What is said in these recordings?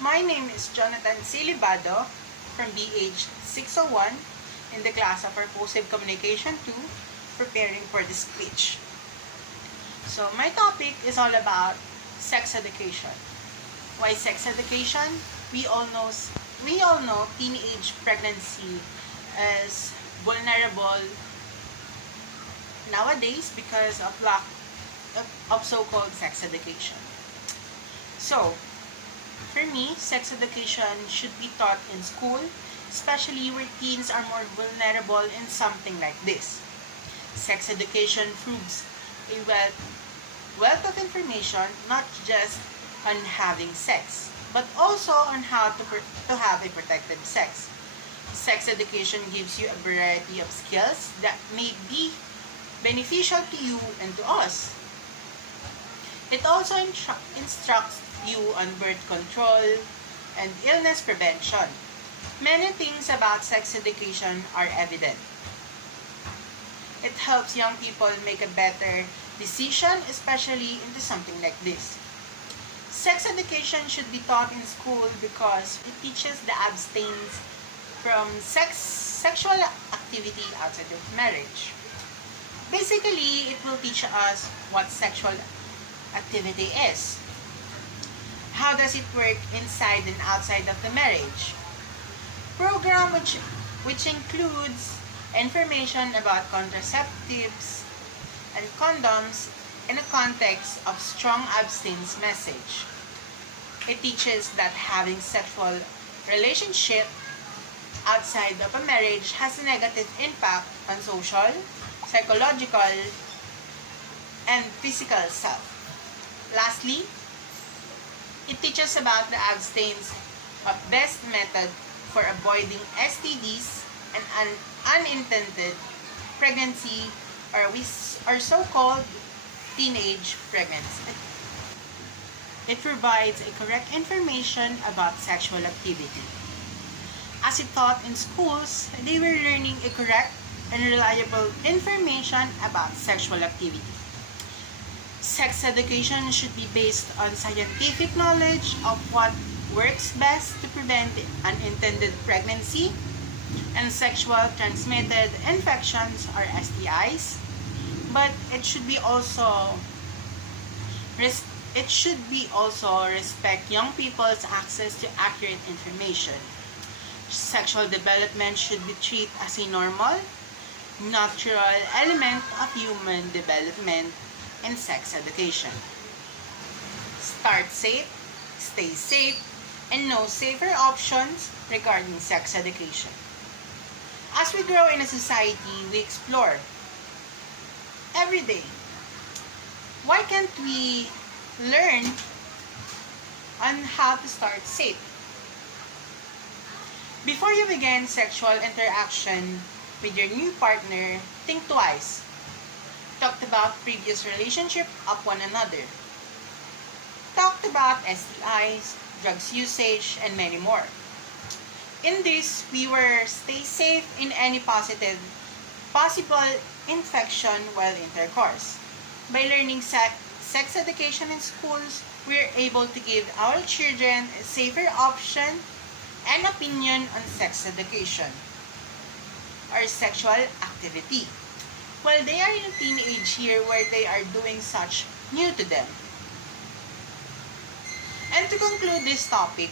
My name is Jonathan Silibado from BH 601 in the class of Purposive Communication 2, preparing for the speech. So my topic is all about sex education. Why sex education? We all know teenage pregnancy is vulnerable nowadays because of lack of so-called sex education. So, for me, sex education should be taught in school, especially where teens are more vulnerable in something like this. Sex education proves a wealth of information, not just on having sex, but also on how to have a protected sex. Sex education gives you a variety of skills that may be beneficial to you and to us. It also instructs you on birth control and illness prevention. Many things about sex education are evident. It helps young people make a better decision, especially into something like this. Sex education should be taught in school because it teaches the abstinence from sexual activity outside of marriage. Basically, it will teach us what sexual activity is. How does it work inside and outside of the marriage? Program which includes information about contraceptives and condoms in a context of strong abstinence message. It teaches that having sexual relationship outside of a marriage has a negative impact on social, psychological, and physical self. Lastly, it teaches about the abstinence of best method for avoiding STDs and unintended pregnancy, or so-called teenage pregnancy. It provides a correct information about sexual activity. As it taught in schools, they were learning a correct and reliable information about sexual activity. Sex education should be based on scientific knowledge of what works best to prevent unintended pregnancy and sexual transmitted infections or STIs, but it should also respect young people's access to accurate information. Sexual development should be treated as a normal, natural element of human development in sex education. Start safe, stay safe, and know safer options regarding sex education. As we grow in a society, we explore every day. Why can't we learn on how to start safe? Before you begin sexual interaction with your new partner, think twice. Talked about previous relationship of one another. Talked about STIs, drugs usage, and many more. In this, we were stay safe in any possible infection while intercourse. By learning sex education in schools, we are able to give our children a safer option and opinion on sex education or sexual activity while they are in a teenage year where they are doing such new to them. And to conclude this topic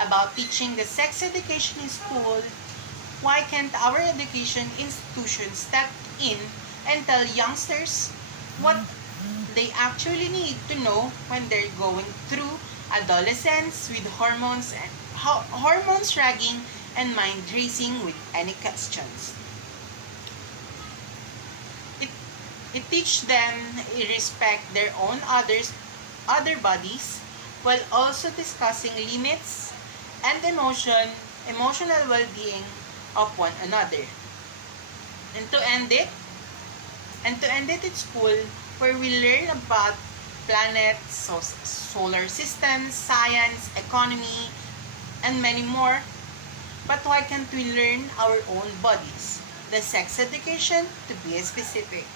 about teaching the sex education in school, why can't our education institutions step in and tell youngsters what they actually need to know when they're going through adolescence with hormones ragging and mind racing with any questions? It teach them respect their own other bodies while also discussing limits and emotional well-being of one another. And to end it at school, where we learn about planets, solar systems, science, economy, and many more. But why can't we learn our own bodies? The sex education, to be specific.